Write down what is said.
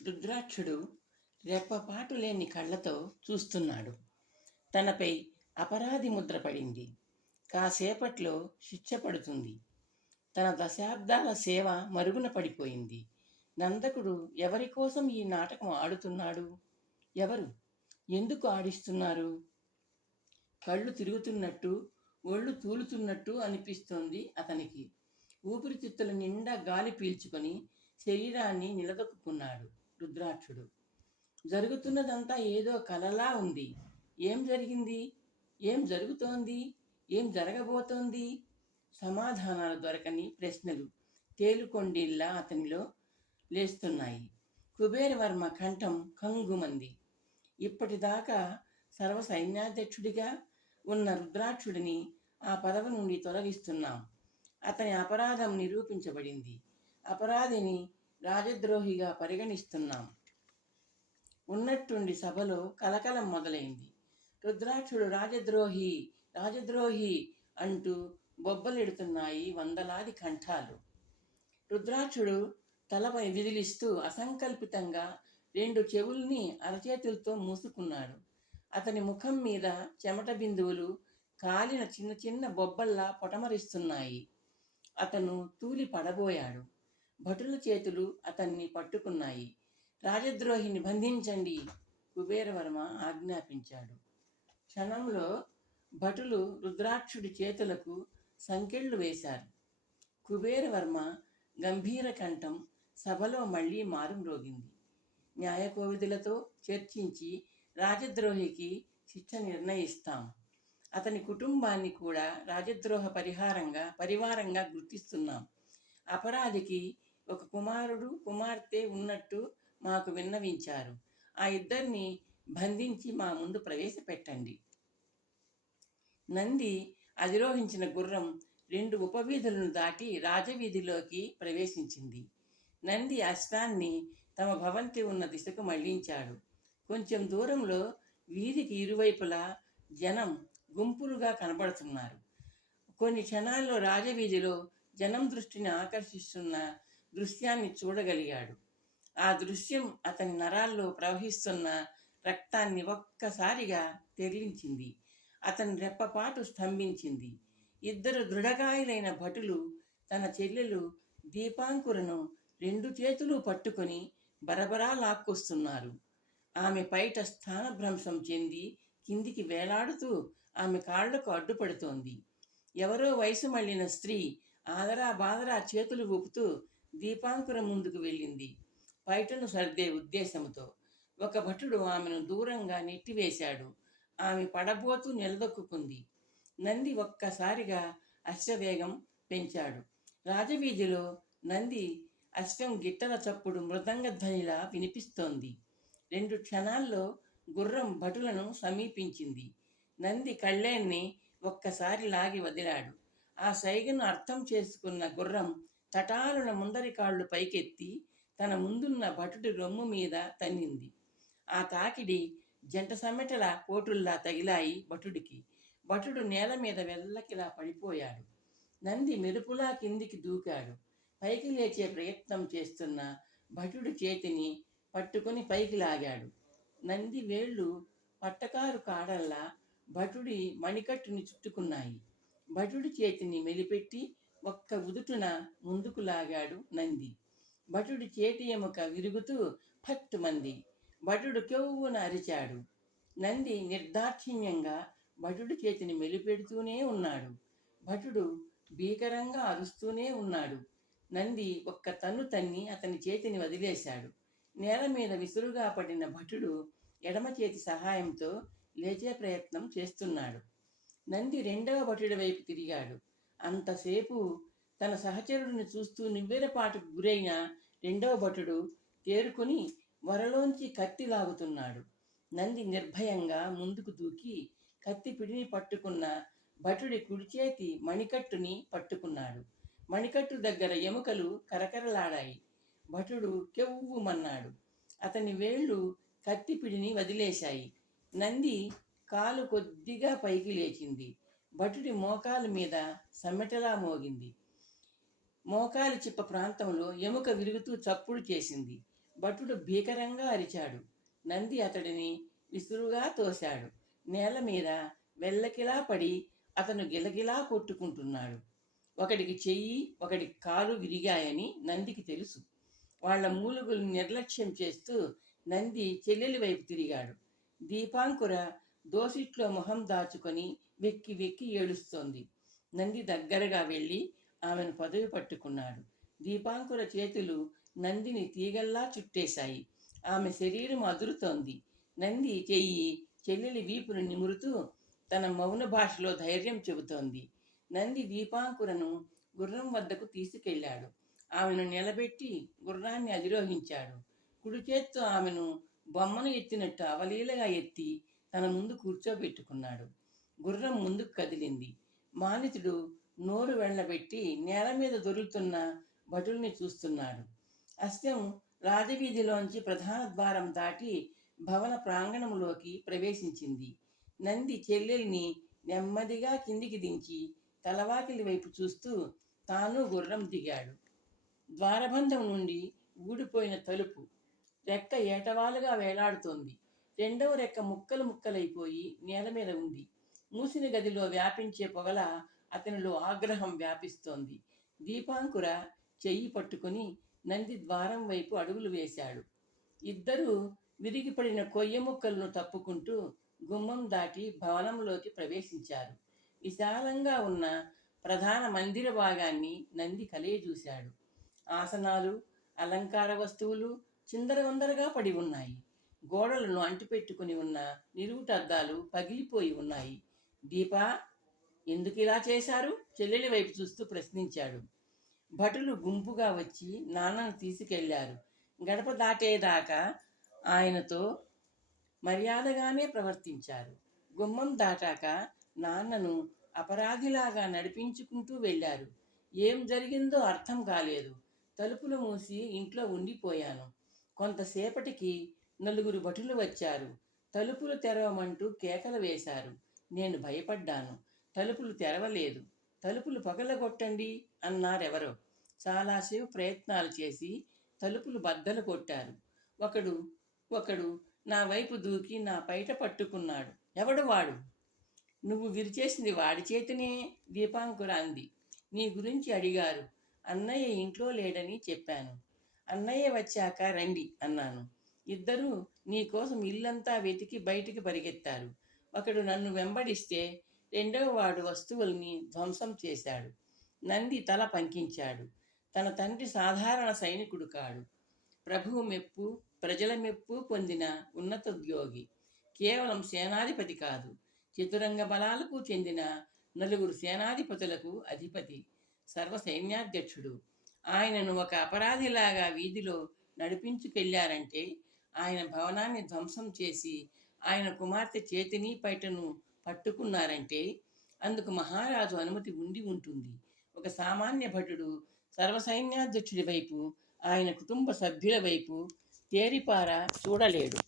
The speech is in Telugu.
రుద్రాక్షుడు రెప్పపాటు లేని కళ్ళతో చూస్తున్నాడు. తనపై అపరాధి ముద్ర పడింది. కాసేపట్లో శిక్ష పడుతుంది. తన దశాబ్దాల సేవ మరుగున పడిపోయింది. నందకుడు ఎవరి కోసం ఈ నాటకం ఆడుతున్నాడు? ఎవరు? ఎందుకు ఆడిస్తున్నారు? కళ్ళు తిరుగుతున్నట్టు, ఒళ్ళు తూలుతున్నట్టు అనిపిస్తోంది అతనికి. ఊపిరితిత్తుల నిండా గాలి పీల్చుకొని శరీరాన్ని నిలదొక్కున్నాడు రుద్రాక్షుడు. జరుగుతున్నదంతా ఏదో కలలా ఉంది. ఏం జరిగింది? ఏం జరుగుతోంది? ఏం జరగబోతోంది? సమాధానాలు దొరకని ప్రశ్నలు తేలుకొండిల్లా అతనిలో లేస్తున్నాయి. కుబేరవర్మ కంఠం కంగుమంది. ఇప్పటిదాకా సర్వసైన్యాధ్యక్షుడిగా ఉన్న రుద్రాక్షుడిని ఆ పదవి నుండి తొలగిస్తున్నాం. అతని అపరాధం నిరూపించబడింది. అపరాధిని రాజద్రోహిగా పరిగణిస్తున్నాం. ఉన్నట్టుండి సభలో కలకలం మొదలైంది. రుద్రాక్షుడు రాజద్రోహి, రాజద్రోహి అంటూ బొబ్బలెడుతున్నాయి వందలాది కంఠాలు. రుద్రాక్షుడు తలపై విదిలిస్తూ అసంకల్పితంగా రెండు చెవుల్ని అరచేతులతో మూసుకున్నాడు. అతని ముఖం మీద చెమట బిందువులు కాలిన చిన్న చిన్న బొబ్బల్లా పొటమరిస్తున్నాయి. అతను తూలి పడబోయాడు. భటుల చేతులు అతన్ని పట్టుకున్నాయి. రాజద్రోహిని బంధించండి, కుబేరవర్మ ఆజ్ఞాపించాడు. క్షణంలో భటులు రుద్రాక్షుడి చేతులకు సంకెళ్ళు వేశారు. కుబేరవర్మ గంభీర కంఠం సభలో మళ్ళీ మారుమ్రోగింది. న్యాయకోవిదులతో చర్చించి రాజద్రోహికి శిక్ష నిర్ణయిస్తాం. అతని కుటుంబాన్ని కూడా రాజద్రోహ పరివారంగా గుర్తిస్తున్నాం. అపరాధికి ఒక కుమారుడు, కుమార్తె ఉన్నట్టు మాకు విన్నవించారు. ఆ ఇద్దరిని బంధించి మా ముందు ప్రవేశపెట్టండి. నంది అధిరోహించిన గుర్రం రెండు ఉపవీధులను దాటి రాజవీధిలోకి ప్రవేశించింది. నంది అశ్వాన్ని తమ భవంతి ఉన్న దిశకు మళ్లించాడు. కొంచెం దూరంలో వీధికి ఇరువైపులా జనం గుంపులుగా కనబడుతున్నారు. కొన్ని క్షణాల్లో రాజవీధిలో జనం దృష్టిని ఆకర్షిస్తున్న దృశ్యాన్ని చూడగలిగాడు. ఆ దృశ్యం అతని నరాల్లో ప్రవహిస్తున్న రక్తాన్ని ఒక్కసారిగా తెరిలించింది. అతని రెప్పపాటు స్తంభించింది. ఇద్దరు దృఢకాయులైన భటులు తన చెల్లెలు దీపాంకురను రెండు చేతులు పట్టుకొని బరబరా లాక్కొస్తున్నారు. ఆమె పైట స్థానభ్రంశం చెంది కిందికి వేలాడుతూ ఆమె కాళ్లకు అడ్డుపడుతోంది. ఎవరో వయసు మళ్ళిన స్త్రీ ఆదరా బాదరా చేతులు ఊపుతూ దీపాంకుర ముందుకు వెళ్ళింది, పైటను సర్దే ఉద్దేశంతో. ఒక భటుడు ఆమెను దూరంగా నెట్టివేశాడు. ఆమె పడబోతూ నిలదొక్కుంది. నంది ఒక్కసారిగా అశ్వవేగం పెంచాడు. రాజవీధిలో నంది అశ్వం గిట్టల చప్పుడు మృదంగధ్వనిలా వినిపిస్తోంది. 2 క్షణాల్లో గుర్రం భటులను సమీపించింది. నంది కళ్ళేన్ని ఒక్కసారి లాగి వదిలాడు. ఆ సైగను అర్థం చేసుకున్న గుర్రం తటాలున ముందరి కాళ్ళు పైకెత్తి తన ముందున్న భటుడి రొమ్ము మీద తన్నింది. ఆ తాకిడి జంట సమ్మెటల పోటుల్లా తగిలాయి భటుడికి. భటుడు నేల మీద వెల్లకిలా పడిపోయాడు. నంది మెరుపులా కిందికి దూకాడు. పైకి లేచే ప్రయత్నం చేస్తున్న భటుడి చేతిని పట్టుకొని పైకి లాగాడు. నంది వేళ్ళు పట్టకారు కాడల్లా భటుడి మణికట్టుని చుట్టుకున్నాయి. భటుడి చేతిని మెలిపెట్టి ఒక్క ఉదుటున ముందుకు లాగాడు నంది. భటుడి చేతి ఎముక విరుగుతూ ఫట్టుమంది. భటుడు కెవ్వున అరిచాడు. నంది నిర్దాక్షిణ్యంగా భటుడి చేతిని మెలిపెడుతూనే ఉన్నాడు. భటుడు భీకరంగా అరుస్తూనే ఉన్నాడు. నంది ఒక్క తన్ను తన్ని అతని చేతిని వదిలేశాడు. నేల మీద విసురుగా పడిన భటుడు ఎడమ చేతి సహాయంతో లేచే ప్రయత్నం చేస్తున్నాడు. నంది రెండవ భటుడి వైపు తిరిగాడు. అంతసేపు తన సహచరుడిని చూస్తూ నివ్వెరపాటుకు గురైన రెండవ భటుడు తేరుకొని వరలోంచి కత్తి లాగుతున్నాడు. నంది నిర్భయంగా ముందుకు దూకి కత్తి పిడిని పట్టుకున్న భటుడి కుడిచేతి మణికట్టుని పట్టుకున్నాడు. మణికట్టు దగ్గర ఎముకలు కరకరలాడాయి. భటుడు కెవ్వుమన్నాడు. అతని వేళ్ళు కత్తిపిడిని వదిలేశాయి. నంది కాలు కొద్దిగా పైకి లేచింది. భటుడి మోకాలు మీద సమ్మెటలా మోగింది. మోకాలి చిప్ప ప్రాంతంలో ఎముక విరుగుతూ చప్పుడు చేసింది. భటుడు భీకరంగా అరిచాడు. నంది అతడిని విసురుగా తోశాడు. నేల మీద వెల్లకిలా పడి అతను గిలగిలా కొట్టుకుంటున్నాడు. ఒకడికి చెయ్యి, ఒకడికి కాలు విరిగాయని నందికి తెలుసు. వాళ్ళ మూలుగులు నిర్లక్ష్యం చేస్తూ నంది చెల్లెలి వైపు తిరిగాడు. దీపాంకుర దోసిట్లో మొహం దాచుకొని వెక్కి వెక్కి ఏడుస్తోంది. నంది దగ్గరగా వెళ్ళి ఆమెను పదవి పట్టుకున్నాడు. దీపాంకుర చేతులు నందిని తీగల్లా చుట్టేశాయి. ఆమె శరీరం అదురుతోంది. నంది చెయ్యి చెల్లెలి వీపును నిమురుతూ తన మౌన భాషలో ధైర్యం చెబుతోంది. నంది దీపాంకురను గుర్రం వద్దకు తీసుకెళ్లాడు. ఆమెను నిలబెట్టి గుర్రాన్ని అధిరోహించాడు. కుడి చేత్తో ఆమెను బొమ్మను ఎత్తినట్టు అవలీలగా ఎత్తి తన ముందు కూర్చోబెట్టుకున్నాడు. గుర్రం ముందుకు కదిలింది. మానితుడు నోరు వెళ్ళబెట్టి నేల మీద దొరుకుతున్న భటుల్ని చూస్తున్నాడు. అశ్వం రాజవీధిలోంచి ప్రధాన ద్వారం దాటి భవన ప్రాంగణంలోకి ప్రవేశించింది. నంది చెల్లెల్ని నెమ్మదిగా కిందికి దించి తలవాకిలి వైపు చూస్తూ తాను గుర్రం దిగాడు. ద్వారబంధం నుండి ఊడిపోయిన తలుపు రెక్క ఏటవాలుగా వేలాడుతోంది. రెండవ రెక్క ముక్కలు ముక్కలైపోయి నేల మీద ఉంది. మూసిన గదిలో వ్యాపించే పొగల అతనిలో ఆగ్రహం వ్యాపిస్తోంది. దీపాంకుర చెయ్యి పట్టుకుని నంది ద్వారం వైపు అడుగులు వేశాడు. ఇద్దరూ విరిగిపడిన కొయ్య ముక్కలను తప్పుకుంటూ గుమ్మం దాటి భవనంలోకి ప్రవేశించారు. విశాలంగా ఉన్న ప్రధాన మందిర భాగాన్ని నంది కలయజూశాడు. ఆసనాలు, అలంకార వస్తువులు చిందరవందరగా పడి ఉన్నాయి. గోడలను అంటిపెట్టుకుని ఉన్న నిలువుటద్దాలు పగిలిపోయి ఉన్నాయి. దీపా, ఎందుకు ఇలా చేశారు? చెల్లెలి వైపు చూస్తూ ప్రశ్నించాడు. భటులు గుంపుగా వచ్చి నాన్నను తీసుకెళ్లారు. గడప దాటేదాకా ఆయనతో మర్యాదగానే ప్రవర్తించారు. గుమ్మం దాటాక నాన్నను అపరాధిలాగా నడిపించుకుంటూ వెళ్ళారు. ఏం జరిగిందో అర్థం కాలేదు. తలుపులు మూసి ఇంట్లో ఉండిపోయాను. కొంతసేపటికి నలుగురు భటులు వచ్చారు. తలుపులు తెరవమంటూ కేకలు వేశారు. నేను భయపడ్డాను. తలుపులు తెరవలేదు. తలుపులు పగలగొట్టండి అన్నారెవరో. చాలాసేపు ప్రయత్నాలు చేసి తలుపులు బద్దలు కొట్టారు. ఒకడు నా వైపు దూకి నా పైట పట్టుకున్నాడు. ఎవడు వాడు? నువ్వు విరిచేసింది వాడి చేతినే, దీపాంకుర అంది. నీ గురించి అడిగారు. అన్నయ్య ఇంట్లో లేడని చెప్పాను. అన్నయ్య వచ్చాక రండి అన్నాను. ఇద్దరూ నీకోసం ఇల్లంతా వెతికి బయటికి పరిగెత్తారు. ఒకడు నన్ను వెంబడిస్తే రెండవ వాడు వస్తువుల్ని ధ్వంసం చేశాడు. నంది తల పంకించాడు. తన తండ్రి సాధారణ సైనికుడు కాడు. ప్రభువు మెప్పు, ప్రజల మెప్పు పొందిన ఉన్నతోద్యోగి. కేవలం సేనాధిపతి కాదు, చతురంగ బలాలకు చెందిన నలుగురు సేనాధిపతులకు అధిపతి, సర్వసైన్యాధ్యక్షుడు. ఆయనను ఒక అపరాధిలాగా వీధిలో నడిపించుకెళ్లారంటే, ఆయన భవనాన్ని ధ్వంసం చేసి ఆయన కుమార్తె చేతిని పైటను పట్టుకున్నారంటే అందుకు మహారాజు అనుమతి ఉండి ఉంటుంది. ఒక సామాన్య భటుడు సర్వసైన్యాధ్యక్షుడి వైపు, ఆయన కుటుంబ సభ్యుల వైపు తేరిపార చూడలేడు.